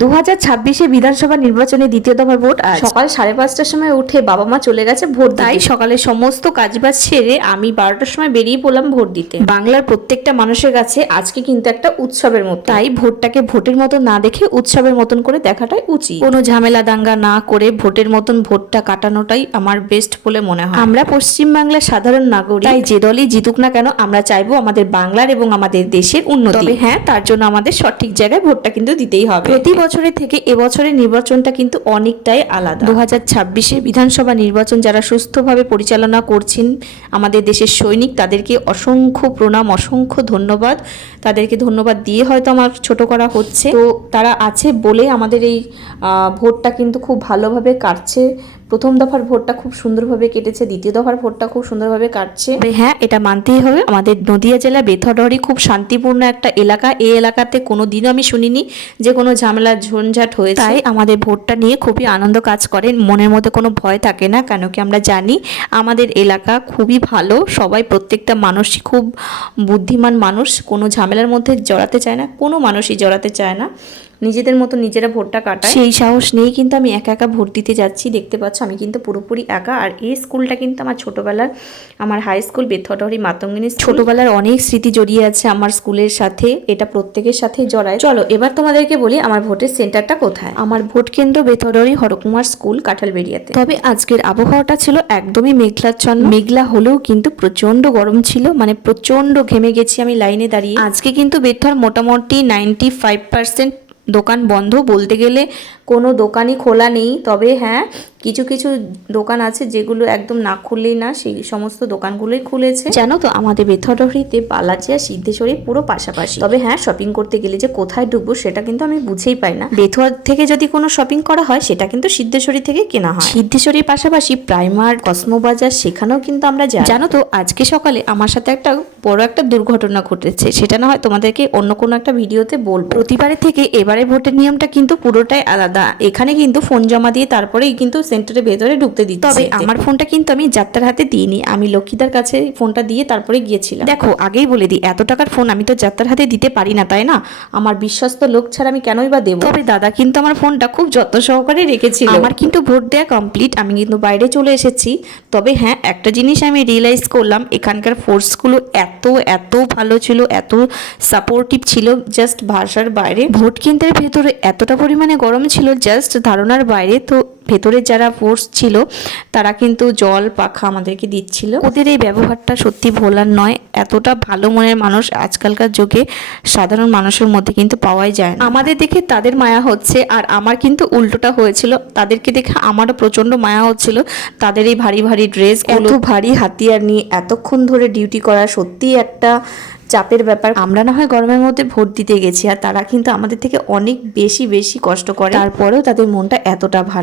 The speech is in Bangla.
2026-এ বিধানসভা নির্বাচনে দ্বিতীয় দফার ভোট আজ সকাল 5:30টার সময় উঠে বাবা মা চলে গেছে ভোট দিতে। তাই সকালে সমস্ত কাজবাজ সেরে আমি 12টার সময় বেরিয়ে পড়লাম ভোট দিতে। বাংলার প্রত্যেকটা মানুষের কাছে আজকে কিন্তু একটা উৎসবের মতো, তাই ভোটটাকে ভোটের মতো না দেখে উৎসবের মতন করে দেখাটাই উচিত। কোনো ঝামেলা দাঙ্গা না করে ভোটের মতন ভোটটা কাটানোটাই আমার বেস্ট বলে মনে হয়। আমরা পশ্চিমবাংলার সাধারণ নাগরিক, তাই যে দলই জিতুক না কেন আমরা চাইবো আমাদের বাংলার এবং আমাদের দেশের উন্নতি। তবে হ্যাঁ, তার জন্য আমাদের সঠিক জায়গায় ভোটটা কিন্তু দিতেই হবে। প্রতি বছরের থেকে এবছরের নির্বাচনটা কিন্তু অনেকটাই আলাদা। 2026-এর বিধানসভা নির্বাচন যারা সুস্থভাবে পরিচালনা করছেন আমাদের দেশের সৈনিক, তাদেরকে অসংখ্য প্রণাম, অসংখ্য ধন্যবাদ। তাদেরকে ধন্যবাদ দিয়ে হয়তো আমার ছোট করা হচ্ছে, তো তারা আছে বলে আমাদের এই ভোটটা কিন্তু খুব ভালোভাবে কাটছে। প্রথম দফার ভোটটা খুব সুন্দরভাবে কেটেছে, দ্বিতীয় দফার ভোটটা খুব সুন্দরভাবে কাটছে। হ্যাঁ, এটা মানতেই হবে, আমাদের নদিয়া জেলা বেথরডহরি খুব শান্তিপূর্ণ একটা এলাকা। এই এলাকাতে কোনো দিনও আমি শুনিনি যে কোনো ঝামেলা ঝঞ্ঝাট হয়েছে। তাই আমাদের ভোটটা নিয়ে খুবই আনন্দ কাজ করে, মনের মধ্যে কোনো ভয় থাকে না, কেন কি আমরা জানি আমাদের এলাকা খুবই ভালো। সবাই প্রত্যেকটা মানুষই খুব বুদ্ধিমান মানুষ, কোনো ঝামেলার মধ্যে জড়াতে চায় না, কোনো মানুষই জড়াতে চায় না, নিজেদের মতো নিজেরা ভোটটা কাটায়। সেই সাহস নিয়েই কিন্তু আমি একা একা ভোট দিতে যাচ্ছি। দেখতে পাচ্ছ আমি কিন্তু পুরোপুরি একা। আর এই স্কুলটা কিন্তু আমার ছোটোবেলার, আমার হাই স্কুল বেথরডহরি মাতঙ্গিনী। ছোটোবেলার অনেক স্মৃতি জড়িয়ে আছে আমার স্কুলের সাথে, এটা প্রত্যেকের সাথেই জড়ায়। চলো এবার তোমাদেরকে বলি আমার ভোটের সেন্টারটা কোথায়। আমার ভোট কেন্দ্র বেথরডহরি হরকুমার স্কুল, কাঁঠালবেড়িয়াতে। তবে আজকের আবহাওয়াটা ছিল একদমই মেঘলাচ্ছন্ন। মেঘলা হলেও কিন্তু প্রচন্ড গরম ছিল, মানে প্রচন্ড ঘেমে গেছি আমি লাইনে দাঁড়িয়ে। আজকে কিন্তু বেথর মোটামুটি 95% দোকান বন্ধ, বলতে গেলে কোনো দোকানই খোলা নেই। তবে হ্যাঁ, কিছু কিছু দোকান আছে যেগুলো একদম না খুললেই না, সেই সমস্ত দোকানগুলোই খুলেছে। জানো তো আমাদের বেথরডহরিতে বালাজি আর সিদ্ধেশ্বরী পুরো পাশাপাশি। তবে হ্যাঁ, শপিং করতে গেলে যে কোথায় ঢুকবো সেটা কিন্তু আমি বুঝেই পাই না। বেথর থেকে যদি কোনো শপিং করা হয় সেটা কিন্তু সিদ্ধেশ্বরী থেকে কেনা হয়। সিদ্ধেশ্বরীর পাশাপাশি প্রাইমার, কসমো বাজার, সেখানেও কিন্তু আমরা যাই। জানো তো আজকে সকালে আমার সাথে একটা বড় একটা দুর্ঘটনা ঘটেছে, সেটা না হয় তোমাদেরকে অন্য কোনো একটা ভিডিওতে বলবো। প্রতিবারের থেকে এবারে ভোটের নিয়মটা কিন্তু পুরোটাই আলাদা। এখানে কিন্তু ফোন জমা দিয়ে তারপরেই কিন্তু সেন্টারের ভেতরে ঢুকতে দিচ্ছে। তবে আমার ফোনটা কিন্তু আমি যাত্রার হাতে দিইনি, আমি লক্ষ্মীদার কাছে ফোনটা দিয়ে তারপরে গিয়েছিলাম। দেখো আগেই বলে দিই, এত টাকার ফোন আমি তো যাত্রার হাতে দিতে পারি না, তাই না? আমার বিশ্বস্ত লোক ছাড়া আমি কেনই বা দেবো। তবে দাদা কিন্তু আমার ফোনটা খুব যত্ন সহকারে রেখেছিল। আমার কিন্তু ভোট দেওয়া কমপ্লিট, আমি কিন্তু বাইরে চলে এসেছি। তবে হ্যাঁ, একটা জিনিস আমি রিয়েলাইজ করলাম, এখানকার ফোর্সগুলো এত এত ভালো ছিল, এত সাপোর্টিভ ছিল, জাস্ট ভাষার বাইরে। ভোট কেন্দ্রের ভেতরে এতটা পরিমাণে গরম ছিল, জাস্ট ধারণার বাইরে। তো ভেতরে যারা ফোর্স ছিল তারা কিন্তু জল পাখা আমাদেরকে দিচ্ছিল। ওদের এই ব্যবহারটা সত্যি ভোলার নয়। এতটা ভালো মনের মানুষ আজকালকার যুগে সাধারণ মানুষের মধ্যে কিন্তু পাওয়াই যায় না। আমাদের দেখে তাদের মায়া হচ্ছে, আর আমার কিন্তু উল্টোটা হয়েছিল। তাদেরকে দেখে আমারও প্রচন্ড মায়া হচ্ছিল। তাদের এই ভারী ভারী ড্রেস, এত ভারী হাতিয়ার নিয়ে এতক্ষণ ধরে ডিউটি করা সত্যি একটা চাপের ব্যাপার। আমরা না হয় গরমের মধ্যে ভোট দিতে গেছি, আর তারা কিন্তু আমাদের থেকে অনেক বেশি বেশি কষ্ট করে, তারপরেও তাদের মনটা এতটা ভালো।